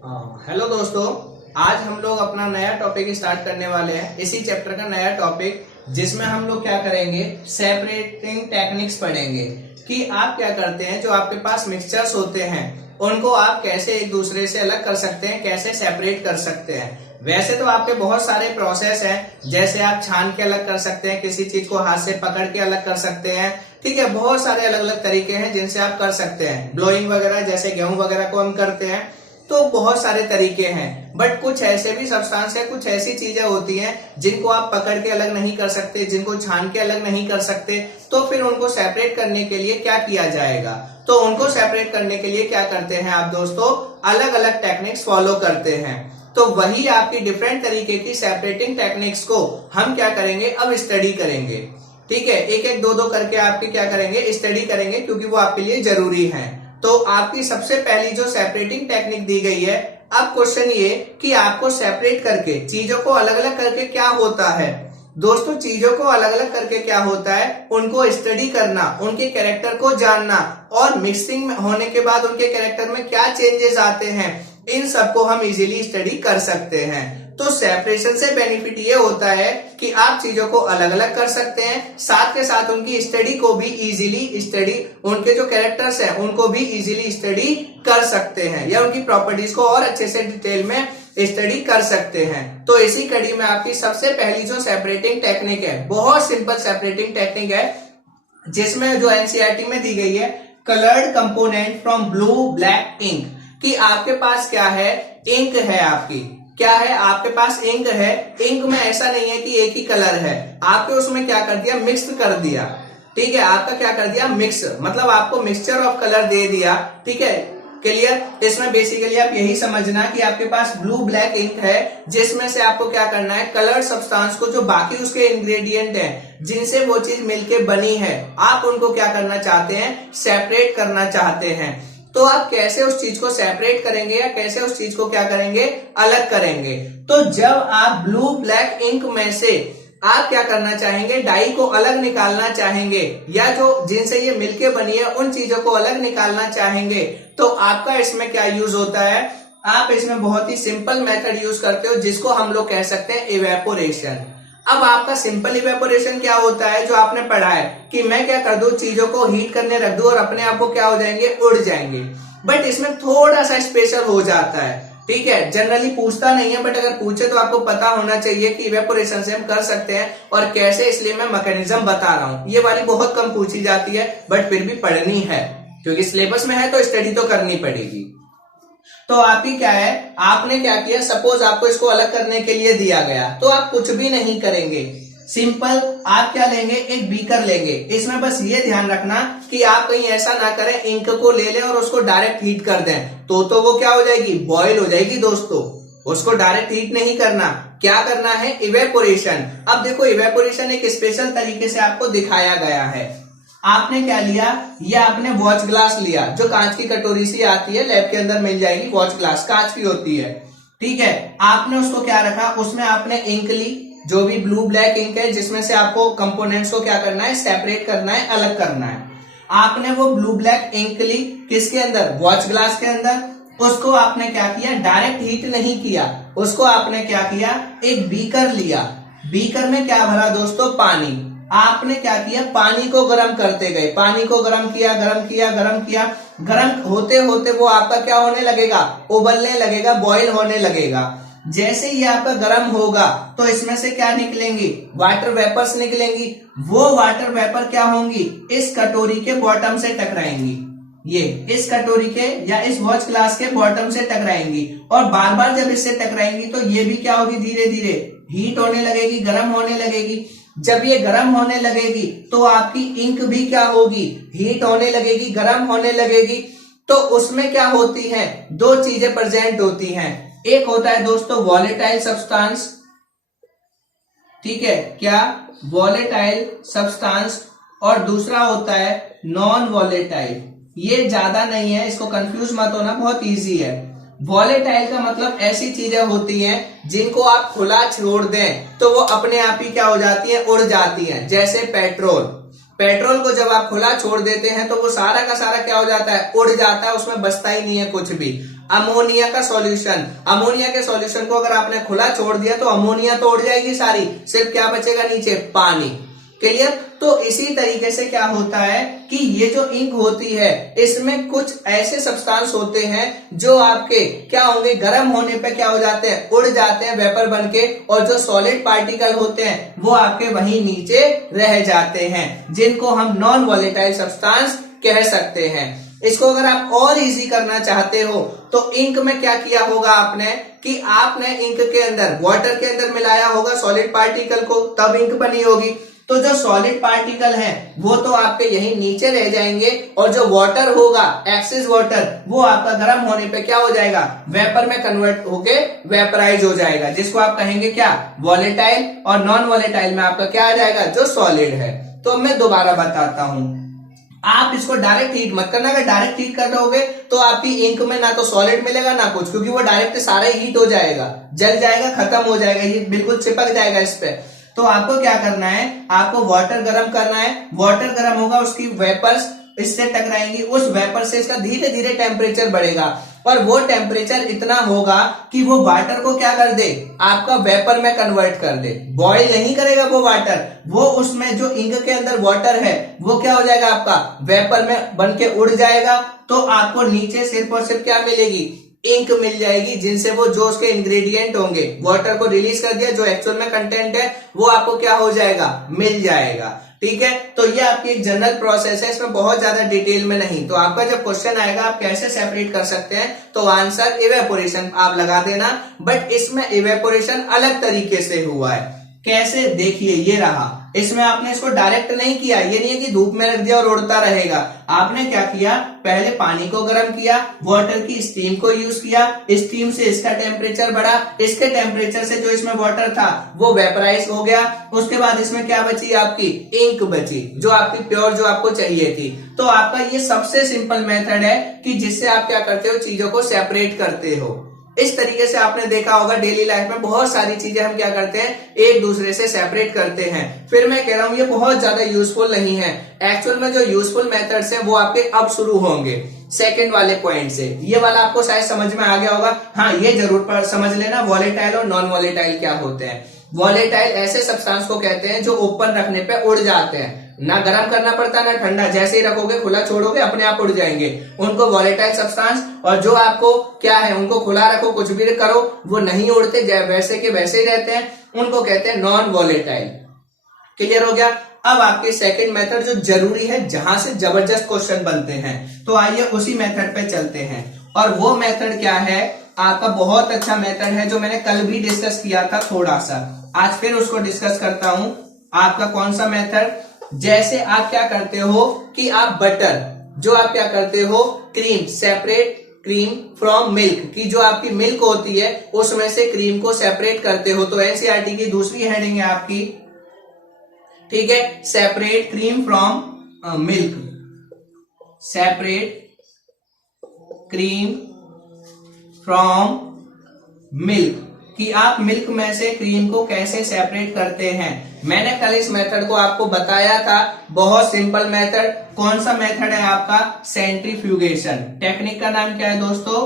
Hello दोस्तों, आज हम लोग अपना नया टॉपिक स्टार्ट करने वाले हैं। इसी चैप्टर का नया टॉपिक जिसमें हम लोग क्या करेंगे, सेपरेटिंग टेक्निक्स पढ़ेंगे कि आप क्या करते हैं। जो आपके पास मिक्सचर्स होते हैं उनको आप कैसे एक दूसरे से अलग कर सकते हैं, कैसे सेपरेट कर सकते हैं। वैसे तो आपके बहुत सारे प्रोसेस हैं, जैसे आप छान के अलग कर सकते हैं, किसी चीज को हाथ से पकड़ के अलग कर सकते हैं। ठीक है, बहुत सारे अलग अलग तरीके हैं जिनसे आप कर सकते हैं। ब्लोइंग वगैरह, जैसे गेहूं वगैरह को हम करते हैं, तो बहुत सारे तरीके हैं। बट कुछ ऐसे भी सब्सटेंस है, कुछ ऐसी चीजें होती हैं जिनको आप पकड़ के अलग नहीं कर सकते, जिनको छान के अलग नहीं कर सकते। तो फिर उनको सेपरेट करने के लिए क्या किया जाएगा? तो उनको सेपरेट करने के लिए क्या करते हैं आप दोस्तों, अलग अलग टेक्निक्स फॉलो करते हैं। तो वही आपकी डिफरेंट तरीके की सेपरेटिंग टेक्निक्स को हम क्या करेंगे, अब स्टडी करेंगे। ठीक है, एक एक दो दो करके आपके क्या करेंगे, स्टडी करेंगे, क्योंकि वो आपके लिए जरूरी है। तो आपकी सबसे पहली जो सेपरेटिंग टेक्निक दी गई है, अब क्वेश्चन ये कि आपको सेपरेट करके, चीजों को अलग अलग करके क्या होता है। दोस्तों, चीजों को अलग अलग करके क्या होता है, उनको स्टडी करना, उनके कैरेक्टर को जानना, और मिक्सिंग होने के बाद उनके कैरेक्टर में क्या चेंजेस आते हैं, इन सबको हम इजीली स्टडी कर सकते हैं। तो सेपरेशन से बेनिफिट ये होता है कि आप चीजों को अलग अलग कर सकते हैं, साथ के साथ उनकी स्टडी को भी इजीली स्टडी, उनके जो कैरेक्टर्स हैं उनको भी इजीली स्टडी कर सकते हैं, या उनकी प्रॉपर्टीज को और अच्छे से डिटेल में स्टडी कर सकते हैं। तो इसी कड़ी में आपकी सबसे पहली जो सेपरेटिंग टेक्निक है, बहुत सिंपल सेपरेटिंग टेक्निक है, जिसमें जो एनसीईआरटी में दी गई है, coloured component from blue black ink. कि आपके पास क्या है, इंक है, आपकी क्या है, आपके पास इंक है। इंक में ऐसा नहीं है कि एक ही कलर है, आपके उसमें क्या कर दिया, मिक्स कर दिया। ठीक है, आपका क्या कर दिया, मिक्स, मतलब आपको मिक्सचर ऑफ कलर दे दिया। ठीक है, क्लियर। इसमें बेसिकली आप यही समझना कि आपके पास ब्लू ब्लैक इंक है, जिसमें से आपको क्या करना है, कलर्ड सब्सटेंस को, जो बाकी उसके इंग्रेडिएंट हैं जिनसे वो चीज मिलके बनी है, आप उनको क्या करना चाहते हैं, सेपरेट करना चाहते हैं। तो आप कैसे उस चीज को सेपरेट करेंगे, या कैसे उस चीज को क्या करेंगे, अलग करेंगे। तो जब आप ब्लू ब्लैक इंक में से आप क्या करना चाहेंगे, डाई को अलग निकालना चाहेंगे, या जो जिनसे ये मिलके बनी है उन चीजों को अलग निकालना चाहेंगे, तो आपका इसमें क्या यूज होता है, आप इसमें बहुत ही सिंपल मेथड यूज करते हो, जिसको हम लोग कह सकते हैं इवेपोरेशन। अब आपका सिंपल इवेपोरेशन क्या होता है, जो आपने पढ़ा है कि मैं क्या कर दूं, चीजों को हीट करने रख दूं और अपने आप को क्या हो जाएंगे, उड़ जाएंगे। बट इसमें थोड़ा सा स्पेशल हो जाता है। ठीक है, जनरली पूछता नहीं है, बट अगर पूछे तो आपको पता होना चाहिए कि इवेपोरेशन से हम कर सकते हैं और कैसे, इसलिए मैं मैकेनिज्म बता रहा हूं। ये वाली बहुत कम पूछी जाती है, बट फिर भी पढ़नी है, क्योंकि सिलेबस में है तो स्टडी तो करनी पड़ेगी। तो आपकी क्या है, आपने क्या किया, सपोज आपको इसको अलग करने के लिए दिया गया, तो आप कुछ भी नहीं करेंगे। सिंपल आप क्या लेंगे, एक बीकर लेंगे। इसमें बस ये ध्यान रखना कि आप कहीं ऐसा ना करें, इंक को ले लें और उसको डायरेक्ट हीट कर दें, तो वो क्या हो जाएगी, बॉयल हो जाएगी। दोस्तों, उसको डायरेक्ट हीट नहीं करना, क्या करना है, इवेपोरेशन। अब देखो, इवेपोरेशन एक स्पेशल तरीके से आपको दिखाया गया है। आपने क्या लिया, ये आपने वॉच ग्लास लिया, जो कांच की कटोरी सी आती है, लैब के अंदर मिल जाएगी, वॉच ग्लास कांच की होती है। ठीक है, आपने उसको क्या रखा, उसमें आपने इंक ली, जो भी ब्लू ब्लैक इंक है, जिसमें से आपको कंपोनेंट्स को क्या करना है, सेपरेट करना है, अलग करना है। आपने वो ब्लू ब्लैक इंक ली, किसके अंदर, वॉच ग्लास के अंदर। उसको आपने क्या किया, डायरेक्ट हीट नहीं किया, उसको आपने क्या किया, एक बीकर लिया। बीकर में क्या भरा दोस्तों, पानी। आपने क्या किया, पानी को गर्म करते गए, पानी को गर्म किया, गर्म किया, गर्म किया, गर्म होते होते वो आपका क्या होने लगेगा, उबलने लगेगा, बॉईल होने लगेगा। जैसे ही आपका गर्म होगा तो इसमें से क्या निकलेंगी, वाटर वेपर्स निकलेंगी। वो वाटर वेपर क्या होंगी, इस कटोरी के बॉटम से टकराएंगी, ये इस कटोरी के या इस वॉच ग्लास के बॉटम से टकराएंगी, और बार बार जब इससे टकराएंगी तो ये भी क्या होगी, धीरे धीरे हीट होने लगेगी, गर्म होने लगेगी। जब ये गर्म होने लगेगी तो आपकी इंक भी क्या होगी, हीट होने लगेगी, गर्म होने लगेगी। तो उसमें क्या होती है, दो चीजें प्रेजेंट होती हैं। एक होता है दोस्तों वॉलेटाइल सब्सटेंस, ठीक है, क्या, वॉलेटाइल सब्सटेंस, और दूसरा होता है नॉन वॉलेटाइल। ये ज्यादा नहीं है, इसको कंफ्यूज मत होना, बहुत इजी है। वॉलेटाइल का मतलब ऐसी चीजें होती हैं जिनको आप खुला छोड़ दें तो वो अपने आप ही क्या हो जाती हैं, उड़ जाती हैं। जैसे पेट्रोल, पेट्रोल को जब आप खुला छोड़ देते हैं तो वो सारा का सारा क्या हो जाता है, उड़ जाता है, उसमें बचता ही नहीं है कुछ भी। अमोनिया का सॉल्यूशन। अमोनिया के सॉल्यूशन को अगर आपने खुला छोड़ दिया तो अमोनिया तो उड़ जाएगी सारी, सिर्फ क्या बचेगा नीचे, पानी। क्लियर। तो इसी तरीके से क्या होता है कि ये जो इंक होती है इसमें कुछ ऐसे सब्सटेंस होते हैं जो आपके क्या होंगे, गर्म होने पे क्या हो जाते हैं, उड़ जाते हैं वेपर बनके, और जो सॉलिड पार्टिकल होते हैं वो आपके वहीं नीचे रह जाते हैं, जिनको हम नॉन वॉलेटाइल सब्सटेंस कह सकते हैं। इसको अगर आप और इजी करना चाहते हो तो इंक में क्या किया होगा आपने कि आपने इंक के अंदर वाटर के अंदर मिलाया होगा सॉलिड पार्टिकल को, तब इंक बनी होगी। तो जो सॉलिड पार्टिकल है वो तो आपके यहीं नीचे रह जाएंगे, और जो वाटर होगा एक्सेस वाटर वो आपका गर्म होने पे क्या हो जाएगा, वेपर में कन्वर्ट होके वेपराइज हो जाएगा, जिसको आप कहेंगे क्या, वॉलेटाइल। और नॉन वॉलेटाइल में आपका क्या आ जाएगा, जो सॉलिड है। तो मैं दोबारा बताता हूं, आप इसको डायरेक्ट हीट मत करना। अगर डायरेक्ट हीट कर लोगे तो आपकी इंक में ना तो सॉलिड मिलेगा ना कुछ, क्योंकि वो डायरेक्ट सारा हीट हो जाएगा, जल जाएगा, खत्म हो जाएगा, ये बिल्कुल चिपक जाएगा इस पे। तो आपको क्या करना है, आपको वाटर गर्म करना है। वाटर गर्म होगा, उसकी वेपर्स इससे टकराएंगी, उस वेपर से इसका धीरे धीरे टेम्परेचर बढ़ेगा, और वो टेम्परेचर इतना होगा कि वो वाटर को क्या कर दे, आपका वेपर में कन्वर्ट कर दे। बॉयल नहीं करेगा वो वाटर, वो उसमें जो इंक के अंदर वाटर है वो क्या हो जाएगा, आपका वेपर में बन के उड़ जाएगा। तो आपको नीचे सिर्फ और सिर्फ क्या मिलेगी, इंक मिल जाएगी, जिनसे वो जो उसके इंग्रेडिएंट होंगे, वाटर को रिलीज कर दिया, जो एक्चुअल में कंटेंट है वो आपको क्या हो जाएगा, मिल जाएगा। ठीक है। तो ये आपकी एक जनरल प्रोसेस है, इसमें बहुत ज्यादा डिटेल में नहीं। तो आपका जब क्वेश्चन आएगा आप कैसे सेपरेट कर सकते हैं, तो आंसर इवेपोरेशन आप लगा देना। बट इसमें इवेपोरेशन अलग तरीके से हुआ है। कैसे, देखिए ये रहा, इसमें आपने इसको डायरेक्ट नहीं किया, ये नहीं है कि धूप में रख दिया और उड़ता रहेगा। आपने क्या किया, पहले पानी को गर्म किया, वाटर की स्टीम को यूज किया, स्टीम से इसका टेम्परेचर बढ़ा, इसके टेम्परेचर से जो इसमें वाटर था वो वेपराइज हो गया। उसके बाद इसमें क्या बची, आपकी इंक बची, जो आपकी प्योर जो आपको चाहिए थी। तो आपका ये सबसे सिंपल मेथड है कि जिससे आप क्या करते हो, चीजों को सेपरेट करते हो। इस तरीके से आपने देखा होगा डेली लाइफ में बहुत सारी चीजें हम क्या करते हैं, एक दूसरे से सेपरेट करते हैं। फिर मैं कह रहा हूं ये बहुत ज्यादा यूजफुल नहीं है। एक्चुअल में जो यूजफुल मेथड्स हैं वो आपके अब शुरू होंगे सेकंड वाले पॉइंट से। ये वाला आपको शायद समझ में आ गया होगा। हाँ, ये जरूर समझ लेना वॉलेटाइल और नॉन वॉलेटाइल क्या होते हैं। वॉलेटाइल ऐसे सब्सटेंस को कहते हैं जो ओपन रखने पे उड़ जाते हैं, ना गर्म करना पड़ता ना ठंडा, जैसे ही रखोगे खुला छोड़ोगे अपने आप उड़ जाएंगे, उनको वॉलेटाइल सब्सटेंस। और जो आपको क्या है, उनको खुला रखो कुछ भी करो वो नहीं उड़ते, वैसे के वैसे ही रहते हैं, उनको कहते हैं नॉन वॉलेटाइल। क्लियर हो गया। अब आपके सेकंड मेथड जो जरूरी है, जहां से जबरदस्त क्वेश्चन बनते हैं, तो आइए उसी मेथड पे चलते हैं। और वो मेथड क्या है, आपका बहुत अच्छा मेथड है जो मैंने कल भी डिस्कस किया था थोड़ा सा, आज फिर उसको डिस्कस करता हूं। आपका कौन सा मेथड, जैसे आप क्या करते हो कि आप बटर, जो आप क्या करते हो, cream, separate cream from milk, की जो आपकी मिल्क होती है उसमें से क्रीम को सेपरेट करते हो। तो एनसीईआरटी की दूसरी हेडिंग है आपकी, ठीक है, separate cream from milk, separate cream from milk, कि आप मिल्क में से क्रीम को कैसे सेपरेट करते हैं। मैंने कल इस मेथड को आपको बताया था, बहुत सिंपल मेथड। कौन सा मेथड है आपका, सेंट्रीफ्यूगेशन। टेक्निक का नाम क्या है दोस्तों,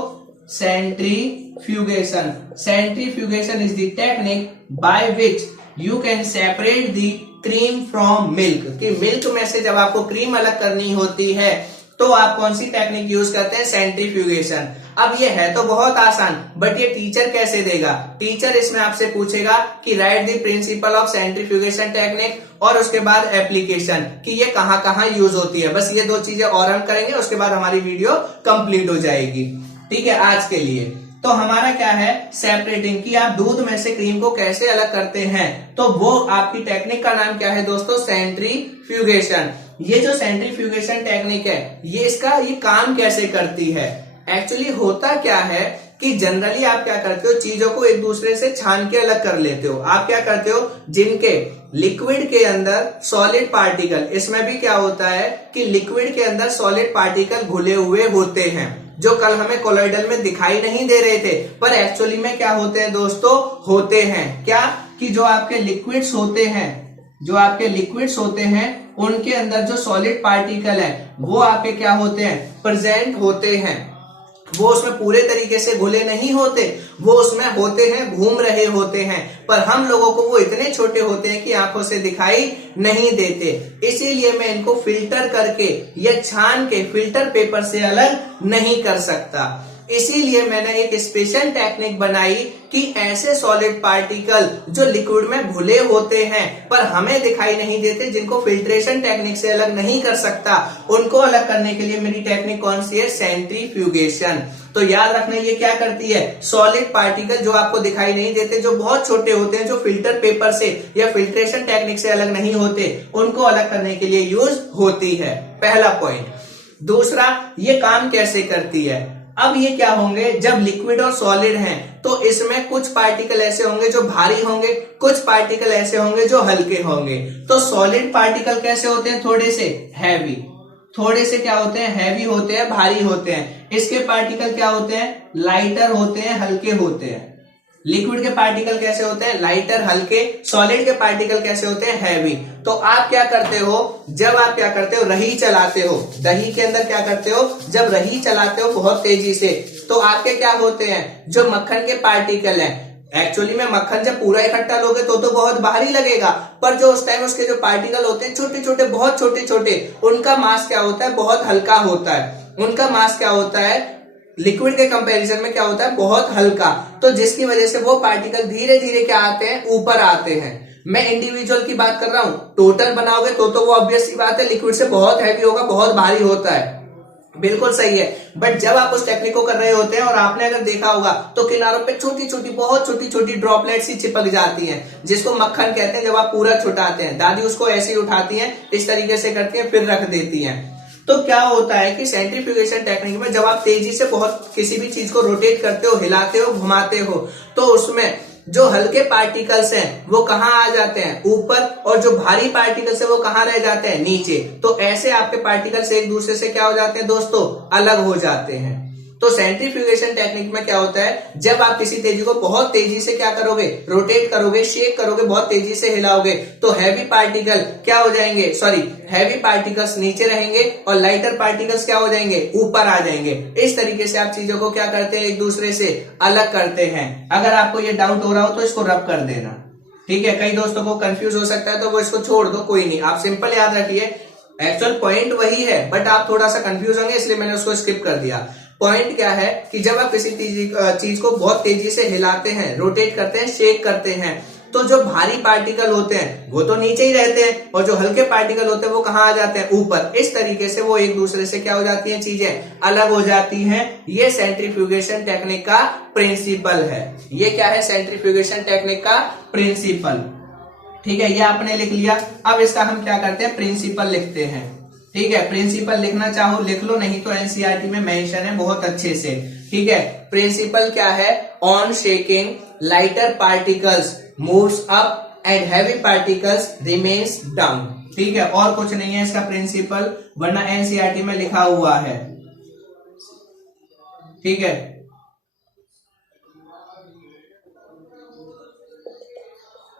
centrifugation. Centrifugation is the technique by which you can separate the cream from milk, कि मिल्क में से जब आपको क्रीम अलग करनी होती है तो आप कौन सी टेक्निक यूज करते हैं, सेंट्रीफ्यूगेशन। अब ये है तो बहुत आसान, बट ये टीचर कैसे देगा, टीचर इसमें आपसे पूछेगा कि right the principle of centrifugation technique, और उसके बाद एप्लीकेशन, कि ये कहां कहां यूज होती है। बस ये दो चीजें और हम करेंगे, उसके बाद हमारी वीडियो कंप्लीट हो जाएगी। ठीक है, आज के लिए तो हमारा क्या है, सेपरेटिंग, कि आप दूध में से क्रीम को कैसे अलग करते हैं। तो वो आपकी टेक्निक का नाम क्या है दोस्तों, सेंट्रीफ्यूगेशन। ये जो सेंट्रीफ्यूगेशन टेक्निक है, ये काम कैसे करती है। एक्चुअली होता क्या है कि जनरली आप क्या करते हो, चीजों को एक दूसरे से छान के अलग कर लेते हो। आप क्या करते हो, जिनके लिक्विड के अंदर सॉलिड पार्टिकल, इसमें भी क्या होता है कि लिक्विड के अंदर सॉलिड पार्टिकल घुले हुए होते हैं, जो कल हमें कोलॉइडल में दिखाई नहीं दे रहे थे, पर एक्चुअली में क्या होते हैं दोस्तों, होते हैं क्या, कि जो आपके लिक्विड्स होते हैं उनके अंदर जो सॉलिड पार्टिकल है वो आपके क्या होते हैं, प्रेजेंट होते हैं। वो उसमें पूरे तरीके से घुले नहीं होते, वो उसमें होते हैं, घूम रहे होते हैं, पर हम लोगों को वो इतने छोटे होते हैं कि आंखों से दिखाई नहीं देते। इसीलिए मैं इनको फिल्टर करके या छान के फिल्टर पेपर से अलग नहीं कर सकता। इसीलिए मैंने एक स्पेशल टेक्निक बनाई कि ऐसे सॉलिड पार्टिकल जो लिक्विड में घुले होते हैं पर हमें दिखाई नहीं देते, जिनको फिल्ट्रेशन टेक्निक से अलग नहीं कर सकता, उनको अलग करने के लिए मेरी टेक्निक कौन सी है? सेंट्रीफ्यूगेशन। तो याद रखना, ये क्या करती है? सॉलिड पार्टिकल जो आपको दिखाई नहीं देते, जो बहुत छोटे होते हैं, जो फिल्टर पेपर से या फिल्ट्रेशन टेक्निक से अलग नहीं होते, उनको अलग करने के लिए यूज होती है। पहला पॉइंट। दूसरा, ये काम कैसे करती है? अब ये क्या होंगे, जब लिक्विड और सॉलिड हैं तो इसमें कुछ पार्टिकल ऐसे होंगे जो भारी होंगे, कुछ पार्टिकल ऐसे होंगे जो हल्के होंगे। तो सॉलिड पार्टिकल कैसे होते हैं? थोड़े से हैवी, थोड़े से क्या होते हैं? हैवी होते हैं, भारी होते हैं। इसके पार्टिकल क्या होते हैं? लाइटर होते हैं, हल्के होते हैं। लिक्विड के पार्टिकल कैसे होते हैं? लाइटर, हल्के। सॉलिड के पार्टिकल कैसे होते हैं? हैवी। तो आप क्या करते हो, जब आप क्या करते हो, रही चलाते हो, दही के अंदर क्या करते हो, जब रही चलाते हो बहुत तेजी से, तो आपके क्या होते हैं? जो मक्खन के पार्टिकल हैं, एक्चुअली में मक्खन जब पूरा इकट्ठा लोगे तो बहुत भारी लगेगा, पर जो उस टाइम उसके जो पार्टिकल होते हैं छोटे छोटे, बहुत छोटे छोटे, उनका मास क्या होता है? बहुत हल्का होता है। उनका मास क्या होता है? लिक्विड के कंपैरिजन में क्या होता है? बहुत हल्का। तो जिसकी वजह से वो पार्टिकल धीरे धीरे क्या आते हैं? ऊपर आते हैं। मैं इंडिविजुअल की बात कर रहा हूं, टोटल बनाओगे तो वो ऑब्वियस सी बात है लिक्विड से बहुत हैवी होगा, बहुत भारी होता है, बिल्कुल सही है। बट जब आप उस टेक्निक को कर रहे होते हैं और आपने अगर देखा होगा तो किनारों पे छोटी छोटी, बहुत छोटी छोटी ड्रॉपलेट्स ही चिपक जाती हैं, जिसको मक्खन कहते हैं। जब आप पूरा छुटाते हैं, दादी उसको ऐसे ही उठाती हैं, इस तरीके से करती हैं, फिर रख देती हैं। तो क्या होता है कि सेंट्रीफ्यूगेशन टेक्निक में जब आप तेजी से बहुत किसी भी चीज को रोटेट करते हो, हिलाते हो, घुमाते हो, तो उसमें जो हल्के पार्टिकल्स हैं वो कहां आ जाते हैं? ऊपर। और जो भारी पार्टिकल्स है वो कहां रह जाते हैं? नीचे। तो ऐसे आपके पार्टिकल्स एक दूसरे से क्या हो जाते हैं दोस्तों? अलग हो जाते हैं। तो सेंट्रीफ्यूगेशन टेक्निक में क्या होता है, जब आप किसी तेजी को बहुत तेजी से क्या करोगे? रोटेट करोगे, शेक करोगे, बहुत तेजी से हिलाओगे, तो हैवी पार्टिकल क्या हो जाएंगे? हैवी पार्टिकल्स नीचे रहेंगे और लाइटर पार्टिकल्स क्या हो जाएंगे? ऊपर आ जाएंगे। इस तरीके से आप चीजों को क्या करते हैं? एक दूसरे से अलग करते हैं। अगर आपको ये डाउट हो रहा हो तो इसको रब कर देना, ठीक है? कई दोस्तों को कंफ्यूज हो सकता है तो वो इसको छोड़ दो, कोई नहीं, आप सिंपल याद रखिए, एक्चुअल पॉइंट वही है, बट आप थोड़ा सा कंफ्यूज होंगे, इसलिए मैंने उसको स्किप कर दिया। पॉइंट क्या है कि जब आप किसी चीज को बहुत तेजी से हिलाते हैं, रोटेट करते हैं, शेक करते हैं, तो जो भारी पार्टिकल होते हैं वो तो नीचे ही रहते हैं और जो हल्के पार्टिकल होते हैं वो कहां आ जाते हैं? ऊपर। इस तरीके से वो एक दूसरे से क्या हो जाती हैं? चीजें अलग हो जाती हैं। ये सेंट्रीफ्यूगेशन टेक्निक का प्रिंसिपल है। ये क्या है? सेंट्रीफ्यूगेशन टेक्निक का प्रिंसिपल, ठीक है? ये आपने लिख लिया। अब इसका हम क्या करते हैं? प्रिंसिपल लिखते हैं, ठीक है? प्रिंसिपल लिखना चाहो लिख लो, नहीं तो एनसीईआरटी में मेंशन है बहुत अच्छे से, ठीक है? प्रिंसिपल क्या है? On shaking lighter particles moves up and heavy particles remains down, ठीक है? और कुछ नहीं है इसका प्रिंसिपल, वरना एनसीईआरटी में लिखा हुआ है, ठीक है?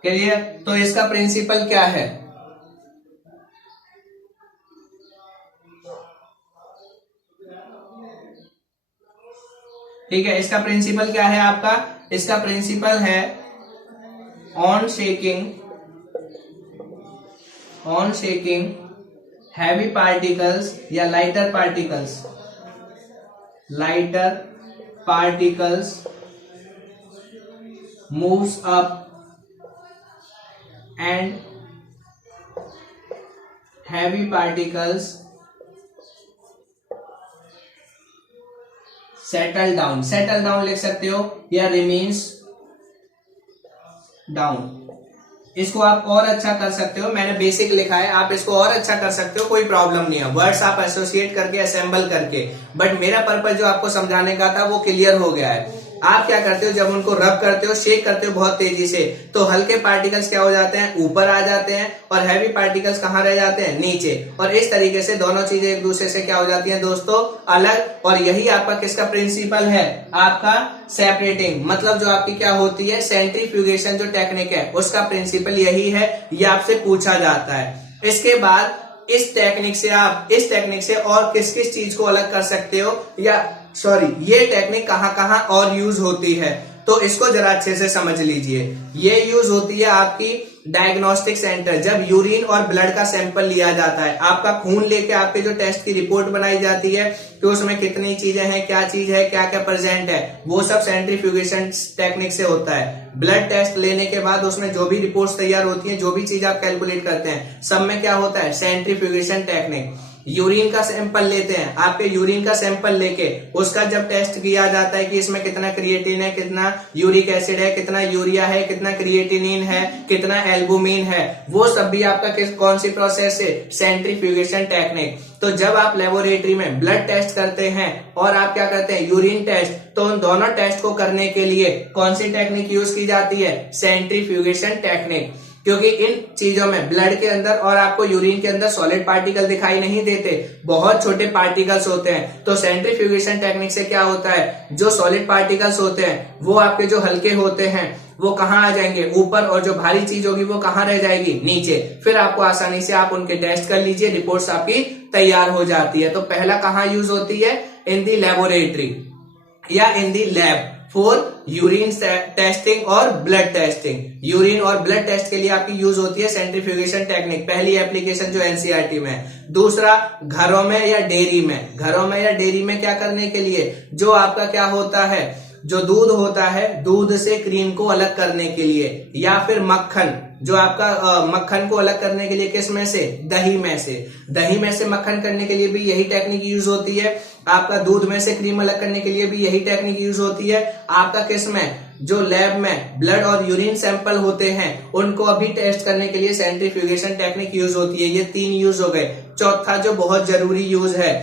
क्लियर? तो इसका प्रिंसिपल क्या है? ठीक है, इसका प्रिंसिपल क्या है आपका? इसका प्रिंसिपल है ऑन शेकिंग हैवी पार्टिकल्स या lighter particles moves up and heavy particles settle down लिख सकते हो या रिमेन्स डाउन। इसको आप और अच्छा कर सकते हो, मैंने बेसिक लिखा है, आप इसको और अच्छा कर सकते हो, कोई प्रॉब्लम नहीं है। वर्ड्स आप एसोसिएट करके, असेंबल करके, बट मेरा पर्पज जो आपको समझाने का था वो क्लियर हो गया है। आप क्या करते हो? जब उनको रब करते हो, शेक करते हो बहुत तेजी से, तो हल्के पार्टिकल्स क्या हो जाते हैं? ऊपर आ जाते हैं और हैवी पार्टिकल्स कहां रह जाते हैं? नीचे। और इस तरीके से दोनों चीजें एक दूसरे से क्या हो जाती हैं दोस्तों? अलग। और यही आपका किसका प्रिंसिपल है? आपका सेपरेटिंग, मतलब जो आपकी क्या होती है? सेंट्रीफ्यूगेशन जो टेक्निक है उसका प्रिंसिपल यही है, ये आपसे पूछा जाता है। इसके बाद इस टेक्निक से आप और किस किस चीज को अलग कर सकते हो, या ये टेक्निक कहाँ कहाँ और यूज होती है, तो इसको जरा अच्छे से समझ लीजिए। ये यूज होती है आपकी डायग्नोस्टिक सेंटर, जब यूरिन और ब्लड का सैंपल लिया जाता है, आपका खून लेके आपके जो टेस्ट की रिपोर्ट बनाई जाती है कि उसमें कितनी चीजें हैं, क्या चीज है, क्या क्या प्रेजेंट है, वो सब सेंट्रीफ्यूगेशन टेक्निक से होता है। ब्लड टेस्ट लेने के बाद उसमें जो भी रिपोर्ट्स तैयार होती है, जो भी चीज आप कैलकुलेट करते हैं, सब में क्या होता है, सेंट्रीफ्यूगेशन टेक्निक। यूरिन का सैंपल लेते हैं, आपके यूरिन का सैंपल लेके उसका जब टेस्ट किया जाता है कि इसमें कितना क्रिएटिन है, कितना यूरिक एसिड है, कितना यूरिया है, कितना क्रिएटिनिन है, कितना एल्बुमिन है, वो सब भी आपका कौन सी प्रोसेस है, सेंट्रीफ्यूगेशन टेक्निक। तो जब आप लेबोरेटरी में ब्लड टेस्ट करते हैं और आप क्या करते हैं, यूरिन टेस्ट, तो उन दोनों टेस्ट को करने के लिए कौन सी टेक्निक यूज की जाती है, सेंट्रीफ्यूगेशन टेक्निक। क्योंकि इन चीजों में ब्लड के अंदर और आपको यूरिन के अंदर सॉलिड पार्टिकल दिखाई नहीं देते, बहुत छोटे पार्टिकल्स होते हैं। तो सेंट्रीफ्यूगेशन टेक्निक से क्या होता है, जो सॉलिड पार्टिकल्स होते हैं वो आपके जो हल्के होते हैं वो कहाँ आ जाएंगे, ऊपर, और जो भारी चीज होगी वो कहाँ रह जाएगी, नीचे। फिर आपको आसानी से आप उनके टेस्ट कर लीजिए, रिपोर्ट्स आपकी तैयार हो जाती है। तो पहला कहाँ यूज होती है, इन दी लेबोरेटरी या इन दी लैब फॉर यूरिन टेस्टिंग और ब्लड टेस्टिंग। यूरिन और ब्लड टेस्ट के लिए आपकी यूज होती है सेंट्रीफ्यूगेशन टेक्निक, पहली एप्लीकेशन जो एनसीईआरटी में है। दूसरा, घरों में या डेयरी में, घरों में या डेयरी में क्या करने के लिए, जो आपका क्या होता है, जो दूध होता है, दूध से क्रीम को अलग करने के लिए, या फिर मक्खन, जो आपका मक्खन को अलग करने के लिए किस में से, दही में से, दही में से मक्खन करने के लिए भी यही टेक्निक यूज होती है। आपका दूध में से क्रीम अलग करने के लिए भी यही टेक्निक यूज होती है। आपका किस में, जो लैब में ब्लड और यूरिन सैंपल होते हैं उनको अभी टेस्ट करने के लिए सेंट्रीफ्यूगेशन टेक्निक यूज होती है। ये 3 यूज हो गए। चौथा जो बहुत जरूरी यूज है,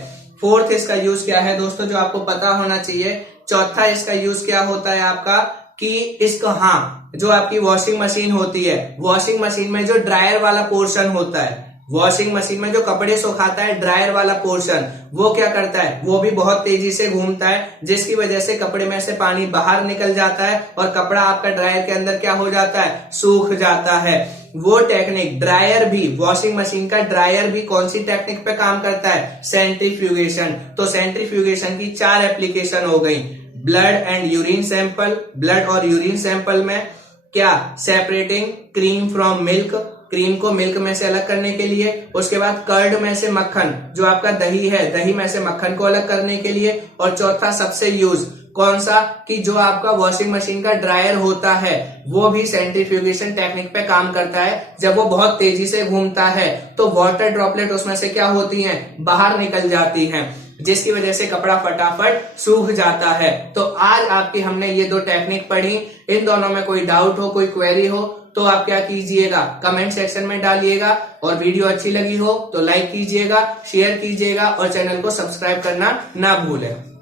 फोर्थ इसका यूज क्या है दोस्तों, जो आपको पता होना चाहिए। चौथा इसका यूज क्या होता है आपका, कि इसको, हाँ, जो आपकी वॉशिंग मशीन होती है, वॉशिंग मशीन में जो ड्रायर वाला पोर्शन होता है, वॉशिंग मशीन में जो कपड़े सुखाता है, ड्रायर वाला पोर्शन, वो क्या करता है, वो भी बहुत तेजी से घूमता है, जिसकी वजह से कपड़े में से पानी बाहर निकल जाता है और कपड़ा आपका ड्रायर के अंदर क्या हो जाता है, सूख जाता है। वो टेक्निक, ड्रायर भी, वॉशिंग मशीन का ड्रायर भी कौन सी टेक्निक पे काम करता है, सेंट्रीफ्यूगेशन। तो सेंट्रीफ्यूगेशन की 4 एप्लीकेशन हो गई। Blood and urine sample, blood और यूरिन सैंपल में क्या, separating cream from milk, cream को मिल्क में से अलग करने के लिए। उसके बाद कर्ड में से मक्खन, जो आपका दही है, दही में से मक्खन को अलग करने के लिए। और चौथा सबसे यूज कौन सा, कि जो आपका वॉशिंग मशीन का ड्रायर होता है वो भी सेंट्रीफ्यूगेशन टेक्निक पे काम करता है। जब वो बहुत तेजी से घूमता है तो वाटर ड्रॉपलेट उसमें से क्या होती हैं, बाहर निकल जाती हैं, जिसकी वजह से कपड़ा फटाफट सूख जाता है। तो आज आपकी हमने ये 2 टेक्निक पढ़ी। इन दोनों में कोई डाउट हो, कोई क्वेरी हो तो आप क्या कीजिएगा, कमेंट सेक्शन में डालिएगा। और वीडियो अच्छी लगी हो तो लाइक कीजिएगा, शेयर कीजिएगा और चैनल को सब्सक्राइब करना ना भूलें।